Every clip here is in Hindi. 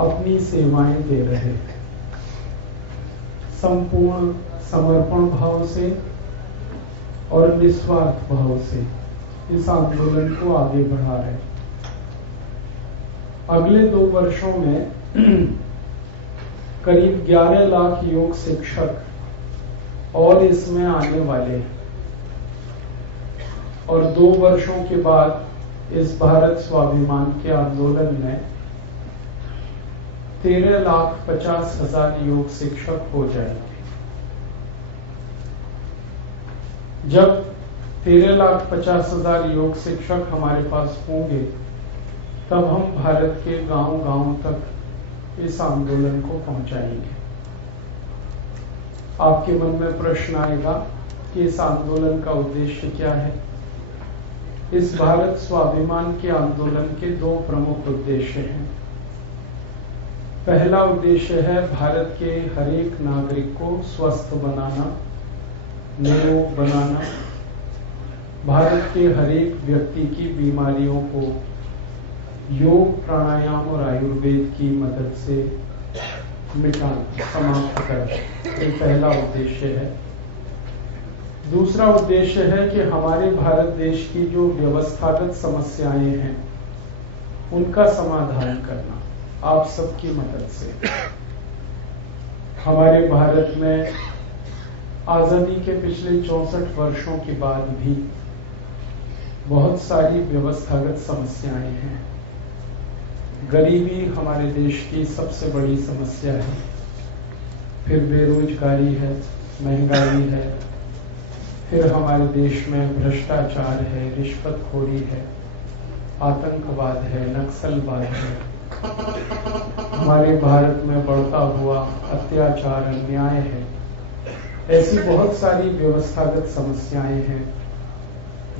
अपनी सेवाएं दे रहे हैं। संपूर्ण समर्पण भाव से और निस्वार्थ भाव से इस आंदोलन को आगे बढ़ा रहे हैं। अगले 2 वर्षों में करीब 11 लाख योग शिक्षक और इसमें आने वाले हैं और 2 वर्षों के बाद इस भारत स्वाभिमान के आंदोलन में 13,50,000 योग शिक्षक हो जाएंगे। जब 13,50,000 योग शिक्षक हमारे पास होंगे तब हम भारत के गांव-गांव तक इस आंदोलन को पहुंचाएंगे। आपके मन में प्रश्न आएगा कि इस आंदोलन का उद्देश्य क्या है? इस भारत स्वाभिमान के आंदोलन के 2 प्रमुख उद्देश्य हैं। पहला उद्देश्य है भारत के हर एक नागरिक को स्वस्थ बनाना, निरोग बनाना, भारत के हर एक व्यक्ति की बीमारियों को योग, प्राणायाम और आयुर्वेद की मदद से मिटाना, समाप्त करना, ये पहला उद्देश्य है। दूसरा उद्देश्य है कि हमारे भारत देश की जो व्यवस्थागत समस्याएं हैं उनका समाधान करना आप सबकी मदद से। हमारे भारत में आजादी के पिछले 64 वर्षों के बाद भी बहुत सारी व्यवस्थागत समस्याएं हैं। गरीबी हमारे देश की सबसे बड़ी समस्या है, फिर बेरोजगारी है, महंगाई है, फिर हमारे देश में भ्रष्टाचार है, रिश्वतखोरी है, आतंकवाद है, नक्सलवाद है, हमारे भारत में बढ़ता हुआ अत्याचार, अन्याय है। ऐसी बहुत सारी व्यवस्थागत समस्याएं हैं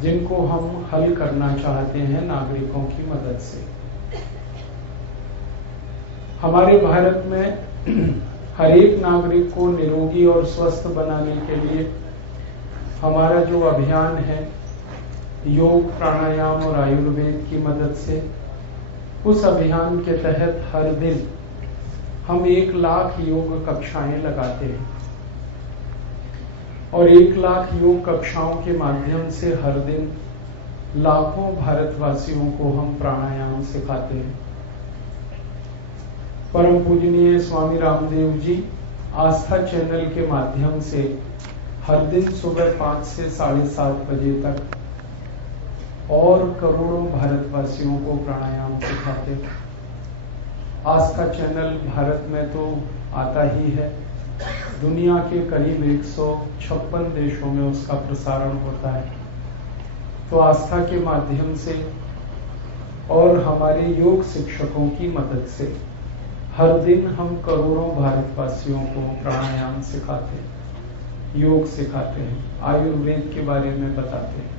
जिनको हम हल करना चाहते हैं नागरिकों की मदद से। हमारे भारत में हर एक नागरिक को निरोगी और स्वस्थ बनाने के लिए हमारा जो अभियान है योग, प्राणायाम और आयुर्वेद की मदद से, उस अभियान के तहत हर दिन हम 1 लाख योग कक्षाएं लगाते हैं और 1 लाख योग कक्षाओं के माध्यम से हर दिन लाखों भारतवासियों को हम प्राणायाम सिखाते हैं। परम पूजनीय स्वामी रामदेव जी आस्था चैनल के माध्यम से हर दिन सुबह 5 से 7:30 बजे तक और करोड़ों भारतवासियों को प्राणायाम सिखाते हैं। आस्था चैनल भारत में तो आता ही है, दुनिया के करीब 156 देशों में उसका प्रसारण होता है। तो आस्था के माध्यम से और हमारे योग शिक्षकों की मदद से हर दिन हम करोड़ों भारतवासियों को प्राणायाम सिखाते हैं, योग सिखाते हैं, आयुर्वेद के बारे में बताते हैं।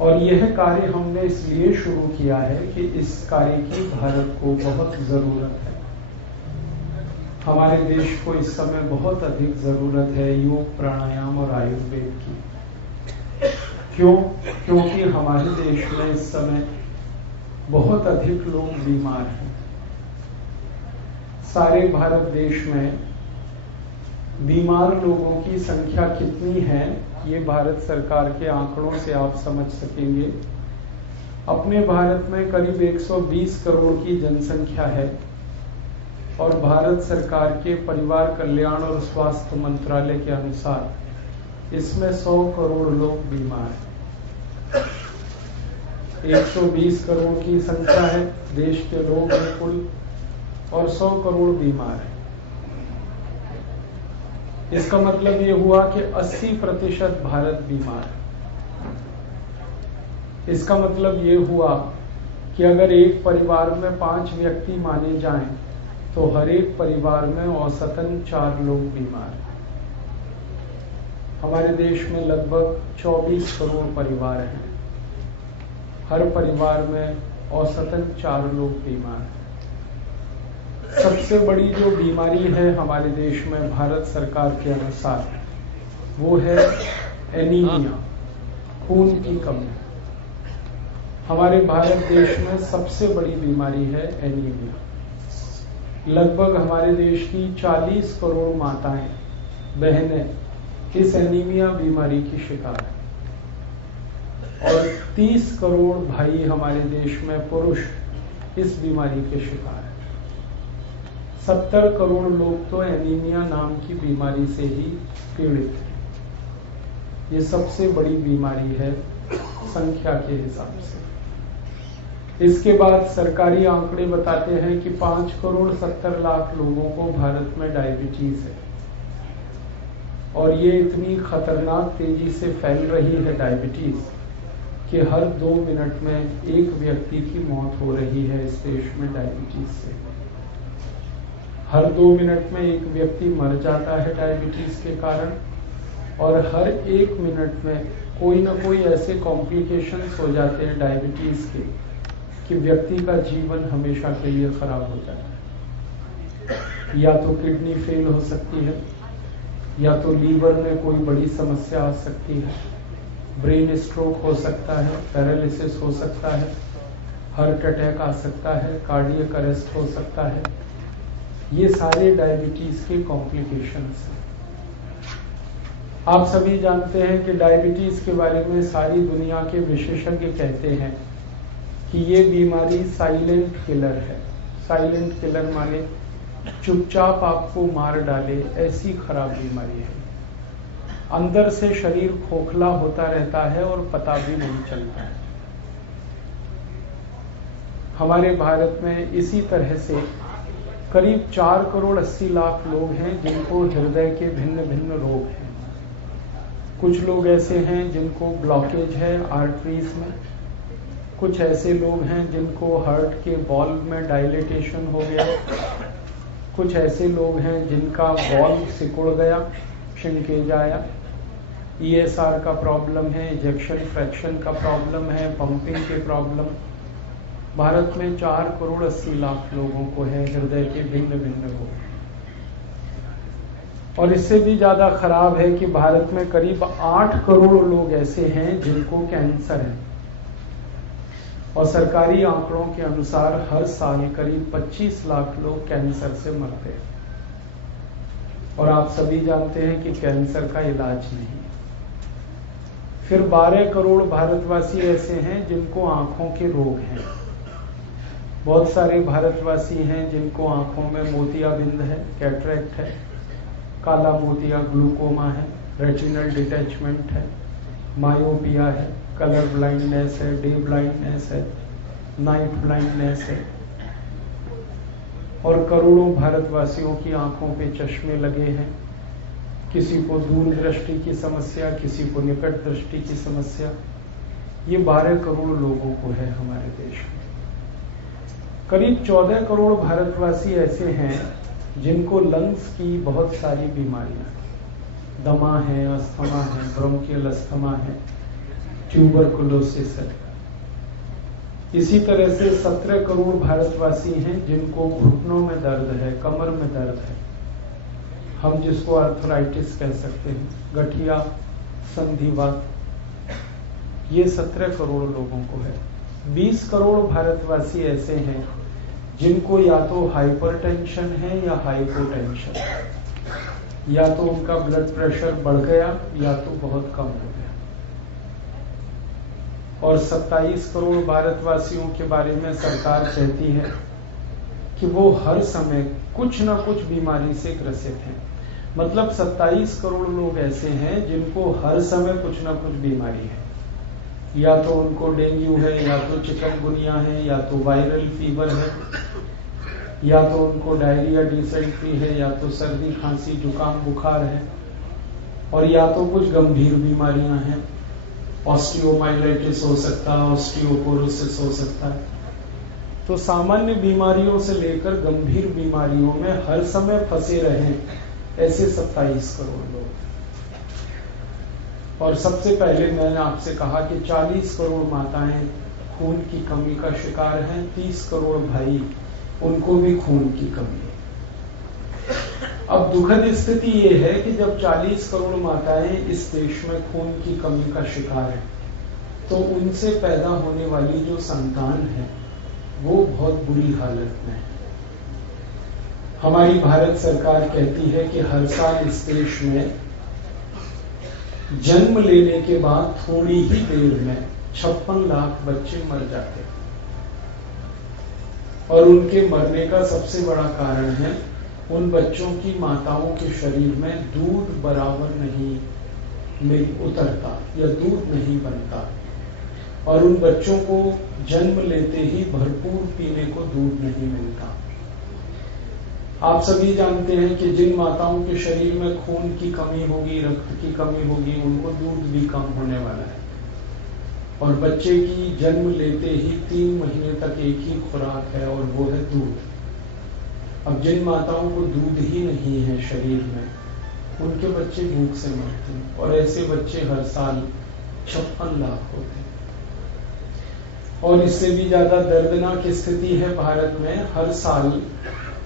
और यह कार्य हमने इसलिए शुरू किया है कि इस कार्य की भारत को बहुत जरूरत है। हमारे देश को इस समय बहुत अधिक जरूरत है योग, प्राणायाम और आयुर्वेद की। क्यों? क्योंकि हमारे देश में इस समय बहुत अधिक लोग बीमार हैं। सारे भारत देश में बीमार लोगों की संख्या कितनी है ये भारत सरकार के आंकड़ों से आप समझ सकेंगे। अपने भारत में करीब 120 करोड़ की जनसंख्या है और भारत सरकार के परिवार कल्याण और स्वास्थ्य मंत्रालय के अनुसार इसमें 100 करोड़ लोग बीमार हैं। 120 करोड़ की संख्या है देश के लोग कुल और 100 करोड़ बीमार हैं। इसका मतलब ये हुआ कि 80% भारत बीमार है। इसका मतलब ये हुआ कि अगर एक परिवार में 5 व्यक्ति माने जाएं तो हर एक परिवार में औसतन 4 लोग बीमार हैं। हमारे देश में लगभग 24 करोड़ परिवार हैं। हर परिवार में औसतन 4 लोग बीमार हैं। सबसे बड़ी जो बीमारी है हमारे देश में भारत सरकार के अनुसार वो है एनीमिया, खून की कमी। हमारे भारत देश में सबसे बड़ी बीमारी है एनीमिया। लगभग हमारे देश की 40 करोड़ माताएं, बहनें इस एनीमिया बीमारी की शिकार है और 30 करोड़ भाई हमारे देश में पुरुष इस बीमारी के शिकार है। 70 करोड़ लोग तो एनीमिया नाम की बीमारी से ही पीड़ित हैं। ये सबसे बड़ी बीमारी है संख्या के हिसाब से। इसके बाद सरकारी आंकड़े बताते हैं कि 5 करोड़ 70 लाख लोगों को भारत में डायबिटीज है और ये इतनी खतरनाक तेजी से फैल रही है डायबिटीज कि हर 2 मिनट में एक व्यक्ति की मौत हो रही है इस देश में डायबिटीज से। हर 2 मिनट में एक व्यक्ति मर जाता है डायबिटीज के कारण और हर 1 मिनट में कोई ना कोई ऐसे कॉम्प्लिकेशंस हो जाते हैं डायबिटीज के कि व्यक्ति का जीवन हमेशा के लिए खराब हो जाता है। या तो किडनी फेल हो सकती है, या तो लीवर में कोई बड़ी समस्या आ सकती है, ब्रेन स्ट्रोक हो सकता है, पैरालिसिस हो सकता है, हार्ट अटैक आ सकता है, कार्डियक अरेस्ट हो सकता है। ये सारे डायबिटीज के कॉम्प्लिकेशंस हैं। आप सभी जानते हैं कि डायबिटीज के बारे में सारी दुनिया के विशेषज्ञ कहते हैं कि ये बीमारी साइलेंट किलर है। साइलेंट किलर माने चुपचाप आपको मार डाले, ऐसी खराब बीमारी है। अंदर से शरीर खोखला होता रहता है और पता भी नहीं चलता है। हमारे भारत में इसी तरह से करीब 4 करोड़ 80 लाख लोग हैं जिनको हृदय के भिन्न भिन्न रोग हैं। कुछ लोग ऐसे हैं जिनको ब्लॉकेज है आर्टरीज में, कुछ ऐसे लोग हैं जिनको हार्ट के वॉल्व में डायलेटेशन हो गया, कुछ ऐसे लोग हैं जिनका वॉल्व सिकुड़ गया, श्रिंकेज आया, ESR का प्रॉब्लम है, इजेक्शन फ्रैक्शन का प्रॉब्लम है, पंपिंग के प्रॉब्लम। भारत में 4 करोड़ 80 लाख लोगों को है हृदय के भिन्न भिन्न रोग। और इससे भी ज्यादा खराब है कि भारत में करीब 8 करोड़ लोग ऐसे हैं जिनको कैंसर है और सरकारी आंकड़ों के अनुसार हर साल करीब 25 लाख लोग कैंसर से मरते हैं। और आप सभी जानते हैं कि कैंसर का इलाज नहीं। फिर 12 करोड़ भारतवासी ऐसे हैं जिनको आंखों के रोग हैं। बहुत सारे भारतवासी हैं जिनको आंखों में मोतियाबिंद है, कैटरेक्ट है, काला मोतिया ग्लूकोमा है, रेटिनल डिटैचमेंट है, मायोपिया है, कलर ब्लाइंडनेस है, डे ब्लाइंडनेस है, नाइट ब्लाइंडनेस है। और करोड़ों भारतवासियों की आंखों पे चश्मे लगे हैं। किसी को दूर दृष्टि की समस्या, किसी को निकट दृष्टि की समस्या। ये 12 करोड़ लोगों को है हमारे देश में। करीब 14 करोड़ भारतवासी ऐसे हैं जिनको लंग्स की बहुत सारी बीमारियां, दमा है, अस्थमा है, ब्रोंकियल अस्थमा है, ट्यूबरकुलोसिस है। इसी तरह से 17 करोड़ भारतवासी हैं जिनको घुटनों में दर्द है, कमर में दर्द है, हम जिसको आर्थराइटिस कह सकते हैं, गठिया, संधिवात। ये 17 करोड़ लोगों को है। 20 करोड़ भारतवासी ऐसे हैं जिनको या तो हाइपरटेंशन है या हाइपोटेंशन, या तो उनका ब्लड प्रेशर बढ़ गया या तो बहुत कम हो गया। और 27 करोड़ भारतवासियों के बारे में सरकार कहती है कि वो हर समय कुछ न कुछ बीमारी से ग्रसित हैं। मतलब 27 करोड़ लोग ऐसे हैं जिनको हर समय कुछ न कुछ बीमारी है। या तो उनको डेंगू है, या तो चिकनगुनिया है, या तो वायरल फीवर है, या तो उनको डायरिया, डिसेंट्री है, या तो सर्दी खांसी जुकाम बुखार है, और या तो कुछ गंभीर बीमारियां हैं। ऑस्टियोमाइलाइटिस हो सकता है, ऑस्टियोपोरोसिस हो सकता है। तो सामान्य बीमारियों से लेकर गंभीर बीमारियों में हर समय फंसे रहे ऐसे 27 करोड़ लोग। और सबसे पहले मैंने आपसे कहा कि 40 करोड़ माताएं खून की कमी का शिकार हैं, 30 करोड़ भाई, उनको भी खून की कमी है। अब दुखद स्थिति ये है कि जब 40 करोड़ माताएं इस देश में खून की कमी का शिकार हैं, तो उनसे पैदा होने वाली जो संतान है वो बहुत बुरी हालत में है। हमारी भारत सरकार कहती है कि हर साल इस देश में जन्म लेने के बाद थोड़ी ही देर में 56 लाख बच्चे मर जाते हैं और उनके मरने का सबसे बड़ा कारण है उन बच्चों की माताओं के शरीर में दूध बराबर नहीं उतरता या दूध नहीं बनता और उन बच्चों को जन्म लेते ही भरपूर पीने को दूध नहीं मिलता। आप सभी जानते हैं कि जिन माताओं के शरीर में खून की कमी होगी, रक्त की कमी होगी, उनको दूध भी कम होने वाला है और बच्चे की जन्म लेते ही 3 महीने तक एक ही खुराक है और वो है दूध। अब जिन माताओं को दूध ही नहीं है शरीर में, उनके बच्चे भूख से मरते हैं और ऐसे बच्चे हर साल 56 लाख होते हैं। और इससे भी ज्यादा दर्दनाक स्थिति है भारत में, हर साल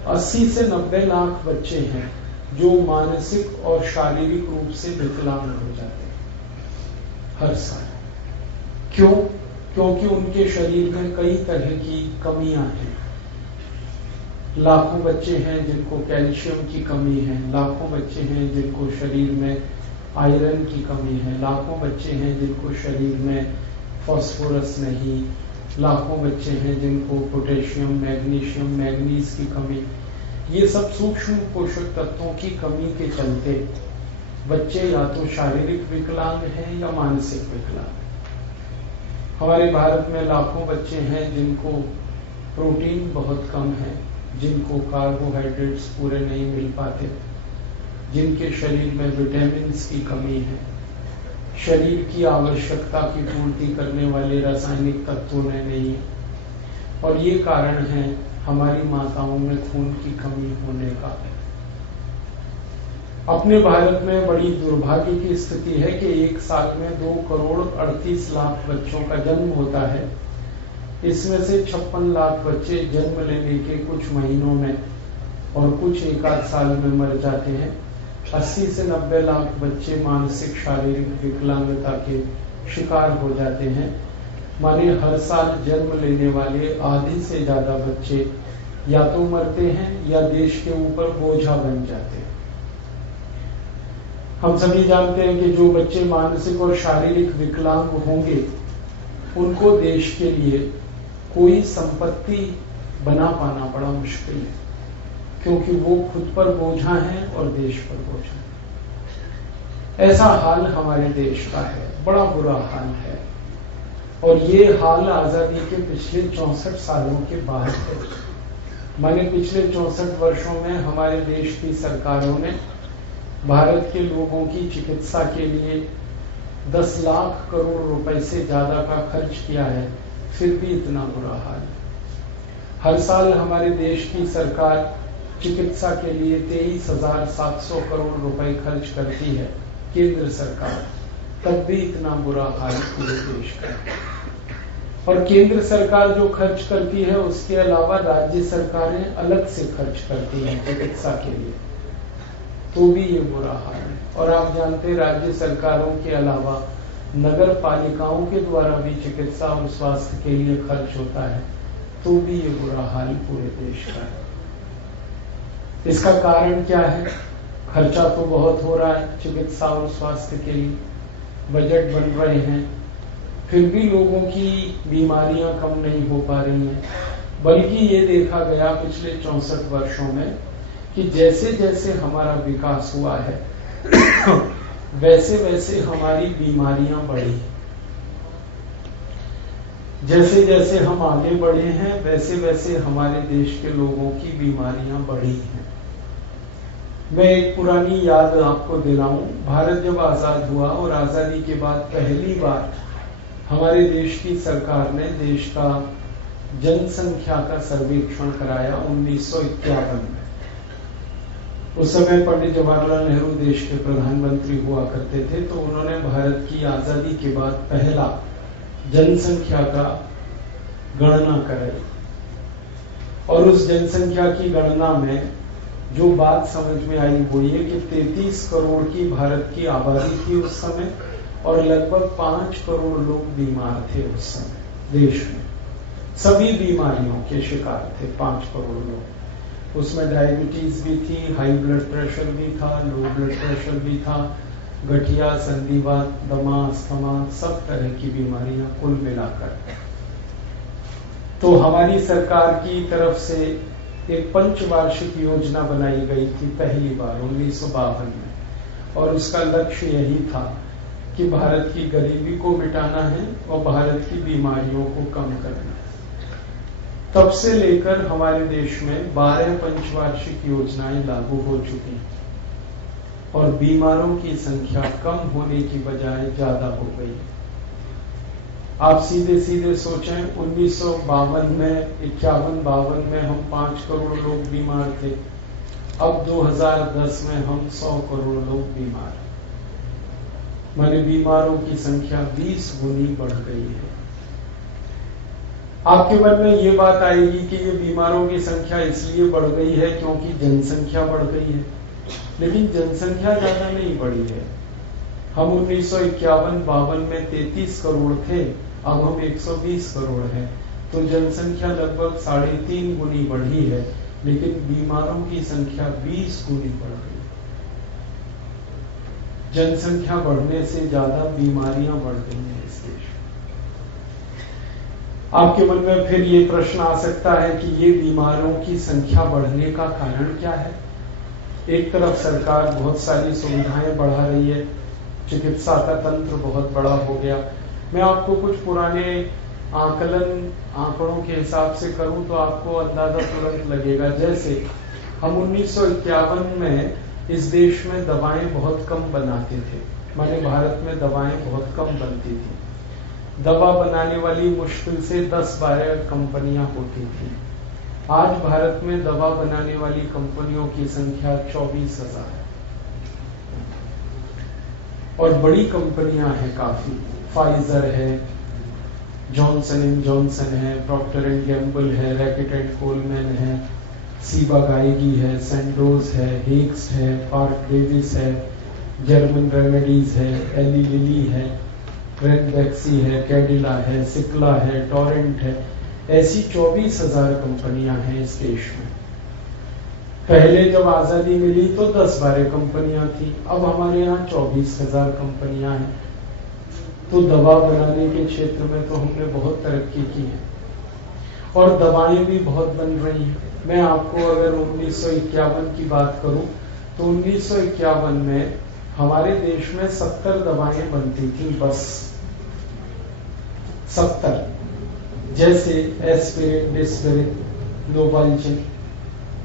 80 से 90 लाख बच्चे हैं जो मानसिक और शारीरिक रूप से विकलांग हो जाते हैं हर साल। क्यों? क्योंकि उनके शरीर में कई तरह की कमियां हैं। लाखों बच्चे हैं जिनको कैल्शियम की कमी है, लाखों बच्चे हैं जिनको शरीर में आयरन की कमी है, लाखों बच्चे हैं जिनको शरीर में फास्फोरस नहीं, लाखों बच्चे हैं जिनको पोटेशियम, मैग्नीशियम, मैग्नीज की कमी। ये सब सूक्ष्म पोषक तत्वों की कमी के चलते बच्चे या तो शारीरिक विकलांग हैं या मानसिक विकलांग। हमारे भारत में लाखों बच्चे हैं जिनको प्रोटीन बहुत कम है, जिनको कार्बोहाइड्रेट्स पूरे नहीं मिल पाते, जिनके शरीर में विटामिन की कमी है, शरीर की आवश्यकता की पूर्ति करने वाले रासायनिक तत्वों में नहीं है। और ये कारण है हमारी माताओं में खून की कमी होने का। अपने भारत में बड़ी दुर्भाग्य की स्थिति है कि एक साल में 2 करोड़ 38 लाख बच्चों का जन्म होता है। इसमें से 56 लाख बच्चे जन्म लेने के कुछ महीनों में और कुछ 1 साल में मर जाते हैं। 80 से 90 लाख बच्चे मानसिक शारीरिक विकलांगता के शिकार हो जाते हैं। माने हर साल जन्म लेने वाले आधे से ज्यादा बच्चे या तो मरते हैं या देश के ऊपर बोझा बन जाते हैं। हम सभी जानते हैं कि जो बच्चे मानसिक और शारीरिक विकलांग होंगे उनको देश के लिए कोई संपत्ति बना पाना बड़ा मुश्किल है, क्योंकि वो खुद पर बोझा है और देश पर बोझा है। ऐसा हाल हमारे देश का है, बड़ा बुरा हाल है। और ये हाल आजादी के पिछले 64 सालों के बाद है। माने पिछले 64 वर्षों में हमारे देश की सरकारों ने भारत के लोगों की चिकित्सा के लिए 10 लाख करोड़ रुपए से ज्यादा का खर्च किया है, फिर भी इतना बुरा हाल है। हर साल हमारे देश की सरकार चिकित्सा के लिए 23,700 करोड़ रुपए खर्च करती है, केंद्र सरकार, तब भी इतना बुरा हाल पूरे देश का है। और केंद्र सरकार जो खर्च करती है उसके अलावा राज्य सरकारें अलग से खर्च करती हैं चिकित्सा के लिए, तो भी ये बुरा हाल है। और आप जानते हैं राज्य सरकारों के अलावा नगर पालिकाओं के द्वारा भी चिकित्सा और स्वास्थ्य के लिए खर्च होता है, तो भी ये बुरा हाल पूरे देश का है। इसका कारण क्या है? खर्चा तो बहुत हो रहा है चिकित्सा और स्वास्थ्य के लिए, बजट बन रहे हैं, फिर भी लोगों की बीमारियां कम नहीं हो पा रही हैं। बल्कि ये देखा गया पिछले 64 वर्षों में कि जैसे जैसे हमारा विकास हुआ है वैसे वैसे हमारी बीमारियां बढ़ी। जैसे जैसे हम आगे बढ़े हैं वैसे वैसे हमारे देश के लोगों की बीमारियां बढ़ी हैं। मैं एक पुरानी याद आपको दिलाऊं। भारत जब आजाद हुआ और आजादी के बाद पहली बार हमारे देश की सरकार ने देश का जनसंख्या का सर्वेक्षण कराया 1951 में। उस समय पंडित जवाहरलाल नेहरू देश के प्रधानमंत्री हुआ करते थे, तो उन्होंने भारत की आजादी के बाद पहला जनसंख्या का गणना कराई। और उस जनसंख्या की गणना में जो बात समझ में आई वो ये कि 33 करोड़ की भारत की आबादी थी उस समय और लगभग 5 करोड़ लोग बीमार थे उस समय देश में। सभी बीमारियों के शिकार थे 5 करोड़ लोग। उसमें डायबिटीज भी थी, हाई ब्लड प्रेशर भी था, लो ब्लड प्रेशर भी था, गठिया, संधिवात, दमा, अस्थमा, सब तरह की बीमारियां कुल मिलाकर। तो हमारी सरकार की तरफ से एक पंचवार्षिक योजना बनाई गई थी पहली बार 1952 में, और उसका लक्ष्य यही था कि भारत की गरीबी को मिटाना है और भारत की बीमारियों को कम करना है। तब से लेकर हमारे देश में 12 पंचवार्षिक योजनाएं लागू हो चुकी हैं और बीमारों की संख्या कम होने की बजाय ज्यादा हो गई है। आप सीधे सीधे सोचें, 1952 में 51-52 में हम 5 करोड़ लोग बीमार थे, अब 2010 में हम 100 करोड़ लोग बीमार हैं। माने बीमारों की संख्या 20 गुनी बढ़ गई है। आपके मन में ये बात आएगी कि ये बीमारों की संख्या इसलिए बढ़ गई है क्योंकि जनसंख्या बढ़ गई है, लेकिन जनसंख्या ज्यादा नहीं बढ़ी है। हम 1951-52 में 33 करोड़ थे, अब हम 120 करोड़ हैं, तो जनसंख्या लगभग 3.5 गुनी बढ़ी है, लेकिन बीमारों की संख्या 20 गुनी बढ़ गई। जनसंख्या बढ़ने से ज्यादा बीमारियां बढ़ गई हैं इस देश में। आपके मन में फिर ये प्रश्न आ सकता है कि ये बीमारों की संख्या बढ़ने का कारण क्या है? एक तरफ सरकार बहुत सारी सुविधाएं बढ़ा रही है, चिकित्सा का तंत्र बहुत बड़ा हो गया। मैं आपको कुछ पुराने आंकड़ों के हिसाब से करूं तो आपको अंदाजा तुरंत लगेगा। जैसे हम 1951 में इस देश में दवाएं बहुत कम बनाते थे, माने भारत में दवाएं बहुत कम बनती थी। दवा बनाने वाली मुश्किल से 10-12 कंपनियां होती थी। आज भारत में दवा बनाने वाली कंपनियों की संख्या 24,000 है और बड़ी कंपनियां हैं काफी। फाइजर है, जॉनसन एंड जॉनसन है, प्रॉक्टर एंड गैम्बल है, रैकेट एंड कोलमैन है, सीबागाइगी है, सैंडोज है, हेक्स है, पार्क डेविस है, जर्मन रेमेडीज है, एली लिली है, रेनबैक्सी है, कैडिला है, सिक्ला है, टोरेंट है। ऐसी 24,000 कंपनियां हैं इस देश में। पहले जब आजादी मिली तो 10-12 कंपनियां थी, अब हमारे यहाँ 24,000 कंपनियां हैं। तो दवा बनाने के क्षेत्र में तो हमने बहुत तरक्की की है और दवाएं भी बहुत बन रही हैं। मैं आपको अगर 1951 की बात करूं तो 1951 में हमारे देश में 70 दवाएं बनती थी, बस 70। जैसे aspirin, Disprin, Novalgin,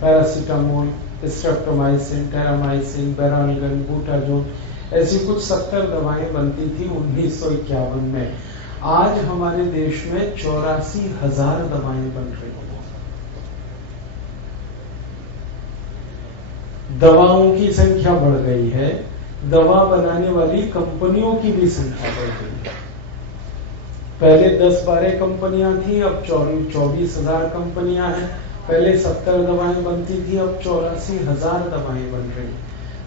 paracetamol, streptomycin, terramycin, बेरानगन, बूटाजोन, ऐसी कुछ 70 दवाएं बनती थी 1951 में। आज हमारे देश में 84,000 दवाएं बन रही हैं। दवाओं की संख्या बढ़ गई है, दवा बनाने वाली कंपनियों की भी संख्या बढ़ गई है। पहले 10-12 कंपनियां थी, अब 24,000 कंपनियां हैं। पहले 70 दवाएं बनती थी, अब 84,000 दवाएं बन रही।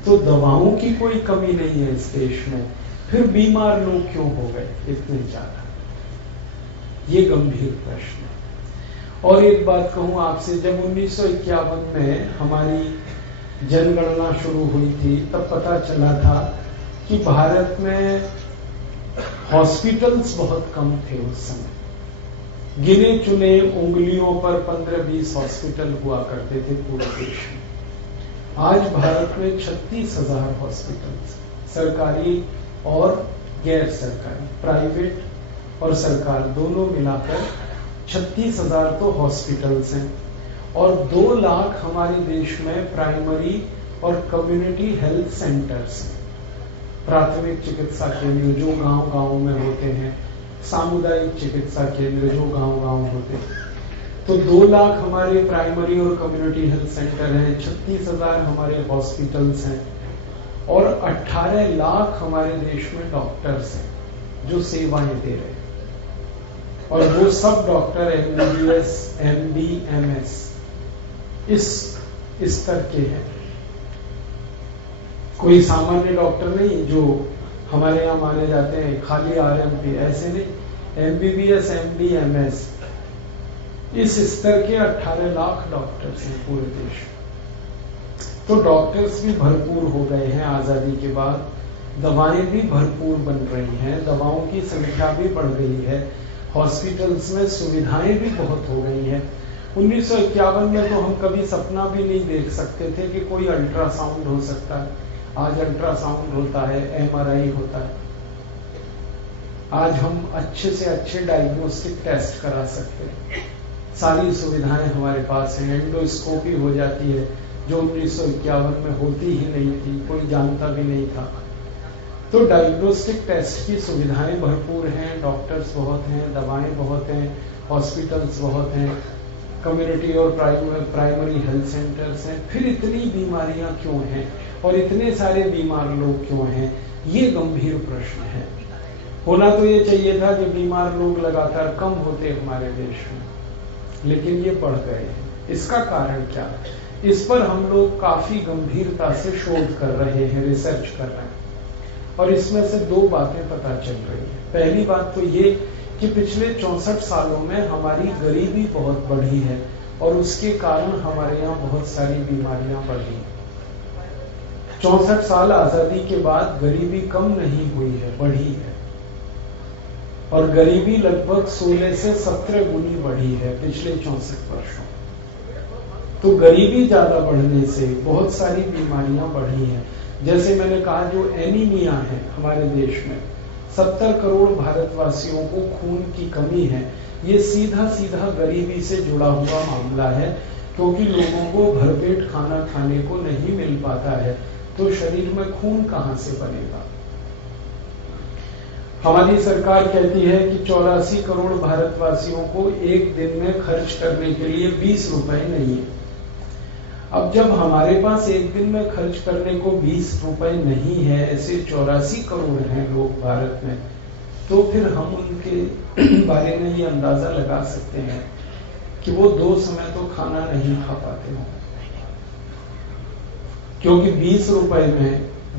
तो दवाओं की कोई कमी नहीं है इस देश में, फिर बीमार लोग क्यों हो गए इतने ज्यादा? ये गंभीर प्रश्न है। और एक बात कहूं आपसे, जब 1951 में हमारी जनगणना शुरू हुई थी तब पता चला था कि भारत में हॉस्पिटल्स बहुत कम थे उस समय। गिने चुने उंगलियों पर 15-20 हॉस्पिटल हुआ करते थे पूरे देश में। आज भारत में 36,000 हॉस्पिटल्स, सरकारी और गैर सरकारी, प्राइवेट और सरकार दोनों मिलाकर 36,000 तो हॉस्पिटल्स हैं और 2 लाख हमारे देश में प्राइमरी और कम्युनिटी हेल्थ सेंटर्स हैं। प्राथमिक चिकित्सा केंद्र जो गांव-गांव में होते हैं, सामुदायिक चिकित्सा केंद्र जो गांव-गांव होते हैं। तो 2 लाख हमारे प्राइमरी और कम्युनिटी हेल्थ सेंटर हैं, 36,000 हमारे हॉस्पिटल्स हैं और 18 लाख हमारे देश में डॉक्टर्स हैं जो सेवाएं दे रहे हैं। और वो सब डॉक्टर MBBS, MD, MS इस स्तर के हैं। कोई सामान्य डॉक्टर नहीं जो हमारे यहाँ माने जाते हैं खाली RMP, ऐसे नहीं। MBBS, MD, MS इस स्तर के 18 लाख डॉक्टर्स हैं पूरे देश में। तो डॉक्टर्स भी भरपूर हो गए हैं आजादी के बाद, दवाएं भी भरपूर बन रही हैं, दवाओं की संख्या भी बढ़ गई है, हॉस्पिटल्स में सुविधाएं भी बहुत हो गई हैं। 1951 में तो हम कभी सपना भी नहीं देख सकते थे कि कोई अल्ट्रासाउंड हो सकता है। आज अल्ट्रासाउंड होता है, MRI होता है। आज हम अच्छे से अच्छे डायग्नोस्टिक टेस्ट करा सकते हैं, सारी सुविधाएं हमारे पास हैं। एंडोस्कोपी हो जाती है जो 1951 में होती ही नहीं थी, कोई जानता भी नहीं था। तो डायग्नोस्टिक टेस्ट की सुविधाएं भरपूर हैं, डॉक्टर्स बहुत हैं, दवाएं बहुत हैं, हॉस्पिटल्स बहुत हैं, कम्युनिटी और प्राइमरी हेल्थ सेंटर्स हैं। फिर इतनी बीमारियां क्यों हैं और इतने सारे बीमार लोग क्यों हैं, ये गंभीर प्रश्न है। होना तो ये चाहिए था कि बीमार लोग लगातार कम होते हमारे देश में, लेकिन ये बढ़ गए हैं। इसका कारण क्या? इस पर हम लोग काफी गंभीरता से शोध कर रहे हैं, रिसर्च कर रहे हैं, और इसमें से दो बातें पता चल रही है। पहली बात तो ये कि पिछले 64 सालों में हमारी गरीबी बहुत बढ़ी है और उसके कारण हमारे यहाँ बहुत सारी बीमारियां बढ़ी। 64 साल आजादी के बाद गरीबी कम नहीं हुई है, बढ़ी है, और गरीबी लगभग 16 से 17 गुनी बढ़ी है पिछले 64 वर्षों। तो गरीबी ज्यादा बढ़ने से बहुत सारी बीमारियां बढ़ी हैं। जैसे मैंने कहा, जो एनीमिया है हमारे देश में, 70 करोड़ भारतवासियों को खून की कमी है। ये सीधा सीधा गरीबी से जुड़ा हुआ मामला है, क्योंकि लोगों को भरपेट खाना खाने को नहीं मिल पाता है, तो शरीर में खून कहां से बनेगा। हमारी सरकार कहती है कि 84 करोड़ भारतवासियों को एक दिन में खर्च करने के लिए 20 रुपए नहीं है। अब जब हमारे पास एक दिन में खर्च करने को 20 रुपए नहीं है, ऐसे 84 करोड़ हैं लोग भारत में, तो फिर हम उनके बारे में ये अंदाजा लगा सकते हैं कि वो 2 समय तो खाना नहीं खा पाते हों, क्योंकि 20 रुपए में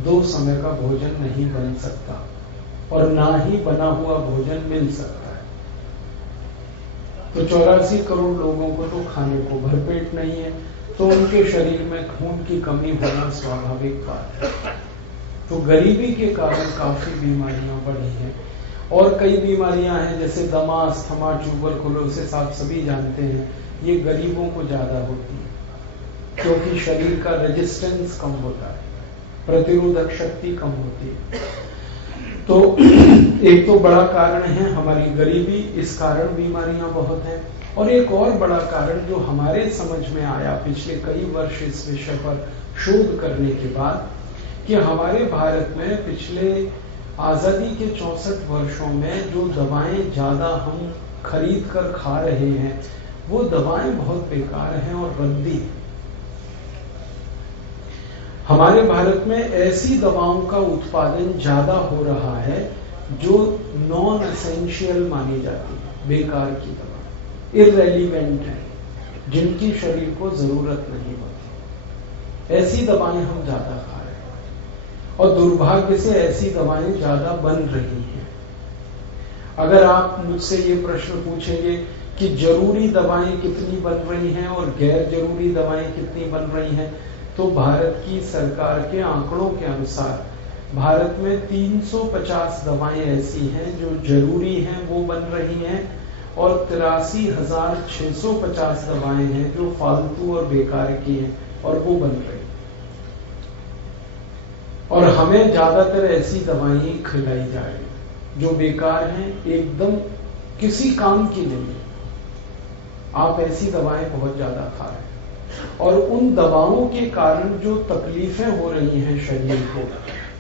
2 समय का भोजन नहीं बन सकता और ना ही बना हुआ भोजन मिल सकता है। तो 84 करोड़ लोगों को तो खाने को भरपेट नहीं है, तो उनके शरीर में खून की कमी होना स्वाभाविक बात है। तो गरीबी के कारण काफी बीमारियां बढ़ी हैं, और कई बीमारियां हैं जैसे दमा, अस्थमा, ट्यूबरकुलोसिस, आप सभी जानते हैं, ये गरीबों को ज्यादा होती है, क्योंकि शरीर का रेजिस्टेंस कम होता है, प्रतिरोधक शक्ति कम होती है। तो एक तो बड़ा कारण है हमारी गरीबी, इस कारण बीमारियां बहुत हैं। और एक और बड़ा कारण जो हमारे समझ में आया पिछले कई वर्ष इस विषय पर शोध करने के बाद, कि हमारे भारत में पिछले आजादी के 64 वर्षों में जो दवाएं ज्यादा हम खरीद कर खा रहे हैं, वो दवाएं बहुत बेकार हैं और रद्दी। हमारे भारत में ऐसी दवाओं का उत्पादन ज्यादा हो रहा है जो नॉन एसेंशियल मानी जाती है, बेकार की दवा, इररेलीवेंट है, जिनकी शरीर को जरूरत नहीं होती, ऐसी दवाएं हम ज्यादा खा रहे हैं, और दुर्भाग्य से ऐसी दवाएं ज्यादा बन रही हैं। अगर आप मुझसे ये प्रश्न पूछेंगे कि जरूरी दवाएं कितनी बन रही हैं और गैर जरूरी दवाएं कितनी बन रही हैं, तो भारत की सरकार के आंकड़ों के अनुसार भारत में 350 दवाएं ऐसी हैं जो जरूरी हैं, वो बन रही हैं, और 83,650 दवाएं हैं जो फालतू और बेकार की हैं और वो बन रही। और हमें ज्यादातर ऐसी दवाएं खिलाई जा रही जो बेकार हैं, एकदम किसी काम की नहीं है। आप ऐसी दवाएं बहुत ज्यादा खा रहे हैं, और उन दवाओं के कारण जो तकलीफें हो रही हैं शरीर को,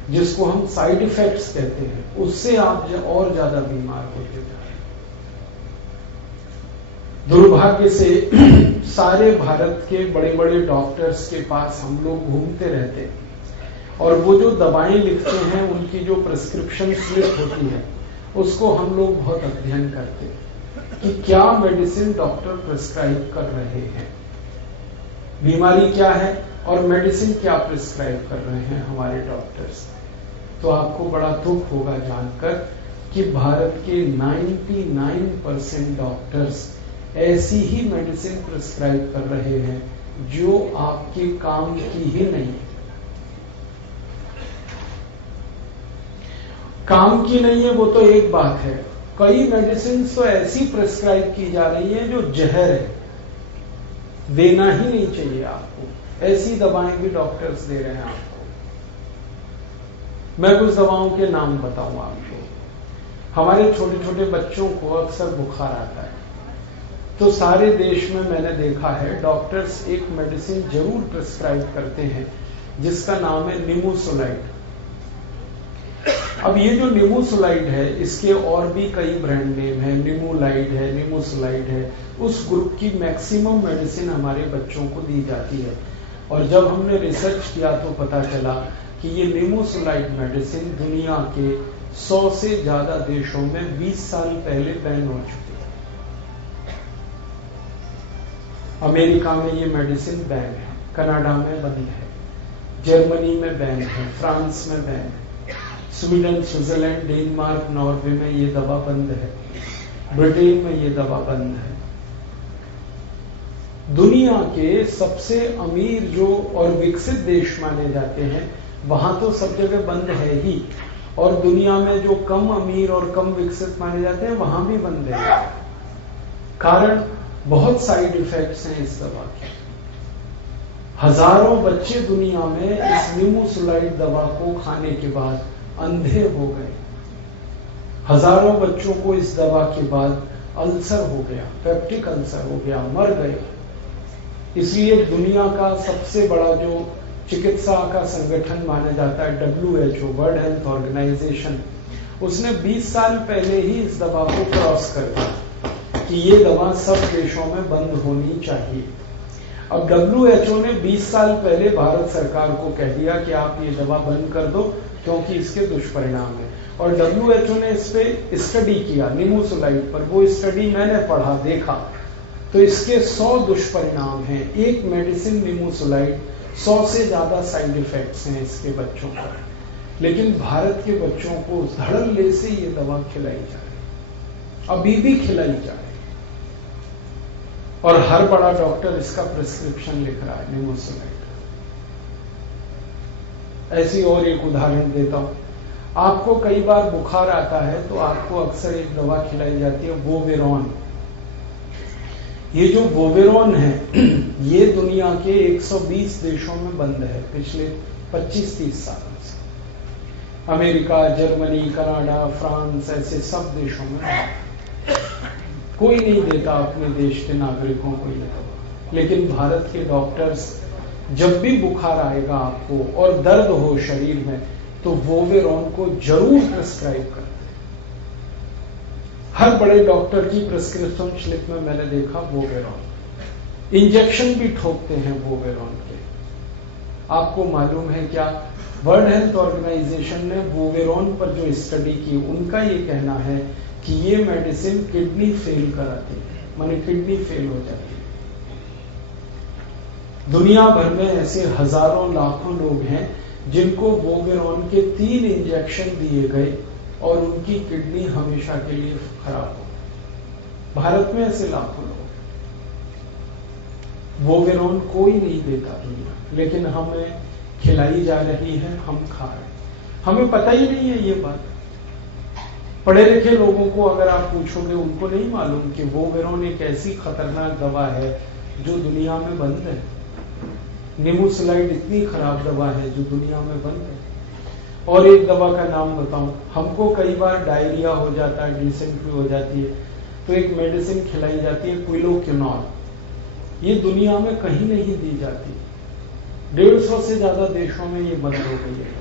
जिसको हम साइड इफेक्ट्स कहते हैं, उससे आप और ज्यादा बीमार होते जा रहे हैं। दुर्भाग्य से सारे भारत के बड़े बड़े डॉक्टर्स के पास हम लोग घूमते रहते हैं, और वो जो दवाएं लिखते हैं, उनकी जो प्रिस्क्रिप्शन स्लिप होती है, उसको हम लोग बहुत अध्ययन करते हैं कि क्या मेडिसिन डॉक्टर प्रिस्क्राइब कर रहे हैं, बीमारी क्या है और मेडिसिन क्या प्रिस्क्राइब कर रहे हैं हमारे डॉक्टर्स। तो आपको बड़ा दुख होगा जानकर कि भारत के 99% डॉक्टर्स ऐसी ही मेडिसिन प्रिस्क्राइब कर रहे हैं जो आपके काम की ही नहीं है। काम की नहीं है वो तो एक बात है, कई मेडिसिन तो ऐसी प्रिस्क्राइब की जा रही है जो जहर है, देना ही नहीं चाहिए आपको, ऐसी दवाएं भी डॉक्टर्स दे रहे हैं आपको। मैं कुछ दवाओं के नाम बताऊं आपको। हमारे छोटे छोटे बच्चों को अक्सर बुखार आता है, तो सारे देश में मैंने देखा है डॉक्टर्स एक मेडिसिन जरूर प्रिस्क्राइब करते हैं जिसका नाम है निमोसुलाइड। अब ये जो निमोसुलाइड है इसके और भी कई ब्रांड नेम है, निमोलाइड है, निमोसुलाइड है। उस ग्रुप की मैक्सिमम मेडिसिन हमारे बच्चों को दी जाती है। और जब हमने रिसर्च किया तो पता चला कि ये निमोसुलाइड मेडिसिन दुनिया के 100 से ज्यादा देशों में 20 साल पहले बैन हो चुकी है। अमेरिका में ये मेडिसिन बैन है, कनाडा में बंद है, जर्मनी में बैन है, फ्रांस में बैन है, स्वीडन, स्विट्जरलैंड, डेनमार्क, नॉर्वे में ये दवा बंद है, ब्रिटेन में ये दवा बंद है। दुनिया के सबसे अमीर जो और विकसित देश माने जाते हैं वहां तो सब जगह बंद है ही, और दुनिया में जो कम अमीर और कम विकसित माने जाते हैं वहां भी बंद है। कारण बहुत साइड इफेक्ट्स हैं इस दवा के। हजारों बच्चे दुनिया में इस निमोसुलाइड दवा को खाने के बाद अंधे हो गए। हजारों बच्चों को इस दवा के बाद अल्सर हो गया, पेप्टिक अल्सर हो गया, मर गए। इसलिए दुनिया का सबसे बड़ा जो चिकित्सा का संगठन माना जाता है WHO, वर्ल्ड हेल्थ ऑर्गेनाइजेशन, उसने 20 साल पहले ही इस दवा को क्रॉस कर दिया कि ये दवा सब देशों में बंद होनी चाहिए। अब WHO ने 20 साल पहले भारत सरकार को कह दिया कि आप ये दवा बंद कर दो क्योंकि इसके दुष्परिणाम है। और WHO ने इस पे स्टडी किया निमोसुलाइड पर, वो स्टडी मैंने पढ़ा, देखा, तो इसके 100 दुष्परिणाम हैं। एक मेडिसिन निमोसुलाइड 100 से ज्यादा साइड इफेक्ट्स हैं इसके बच्चों पर, लेकिन भारत के बच्चों को धड़ल्ले से ये दवा खिलाई जा रही, अभी भी खिलाई जा रही, और हर बड़ा डॉक्टर इसका प्रिस्क्रिप्शन लिख रहा है निमोसुलाइड। ऐसी और एक उदाहरण देता हूं। आपको कई बार बुखार आता है तो आपको अक्सर एक दवा खिलाई जाती है वोवेरॉन। ये जो वोवेरॉन है ये दुनिया के 120 देशों में बंद है पिछले 25-30 सालों से। अमेरिका, जर्मनी, कनाडा, फ्रांस, ऐसे सब देशों में कोई नहीं देता अपने देश के नागरिकों को ये दवा। लेकिन भारत के डॉक्टर्स जब भी बुखार आएगा आपको और दर्द हो शरीर में तो वोवेरॉन को जरूर प्रिस्क्राइब करते हैं। हर बड़े डॉक्टर की प्रिस्क्रिप्शन स्लिप में मैंने देखा वोवेरॉन। इंजेक्शन भी ठोकते हैं वोवेरॉन के। आपको मालूम है क्या, वर्ल्ड हेल्थ ऑर्गेनाइजेशन ने वोवेरॉन पर जो स्टडी की उनका ये कहना है कि ये मेडिसिन किडनी फेल कराती है, माने किडनी फेल हो जाती है। दुनिया भर में ऐसे हजारों लाखों लोग हैं जिनको वोवेरॉन के 3 इंजेक्शन दिए गए और उनकी किडनी हमेशा के लिए खराब हो। भारत में ऐसे लाखों लोग। वोवेरॉन कोई नहीं देता दुनिया, लेकिन हमें खिलाई जा रही है, हम खा रहे हैं। हमें पता ही नहीं है ये बात। पढ़े लिखे लोगों को अगर आप पूछोगे उनको नहीं मालूम कि वोवेरॉन एक ऐसी खतरनाक दवा है जो दुनिया में बंद है। निमोसुलाइड इतनी खराब दवा है जो दुनिया में बंद है। और एक दवा का नाम बताऊं, हमको कई बार डायरिया हो जाता है, डिसेंट्री हो जाती है, तो एक मेडिसिन खिलाई जाती है क्विलोक्विनोल। ये दुनिया में कहीं नहीं दी जाती। 150 से ज्यादा देशों में ये बंद हो गई है।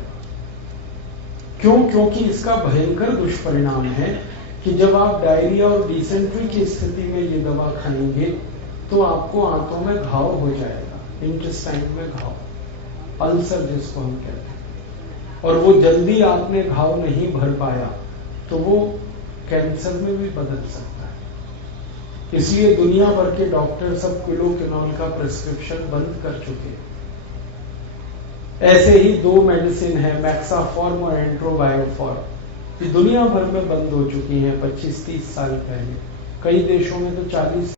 क्यों? क्योंकि इसका भयंकर दुष्परिणाम है कि जब आप डायरिया और डिसेंट्री की स्थिति में ये दवा खाएंगे तो आपको आंतों में घाव हो जाएगा, इंटेस्टाइन में घाव, अल्सर जिसको हम कहते हैं। और वो जल्दी आपने घाव नहीं भर पाया तो वो कैंसर में भी बदल सकता है। इसलिए दुनिया भर के डॉक्टर सब क्विलोक्विनोल का प्रिस्क्रिप्शन बंद कर चुके हैं। ऐसे ही 2 मेडिसिन है, मैक्साफॉर्म और एंट्रोबायोफॉर्म, ये दुनिया भर में बंद हो चुकी हैं 25-30 साल पहले। कई देशों में तो 40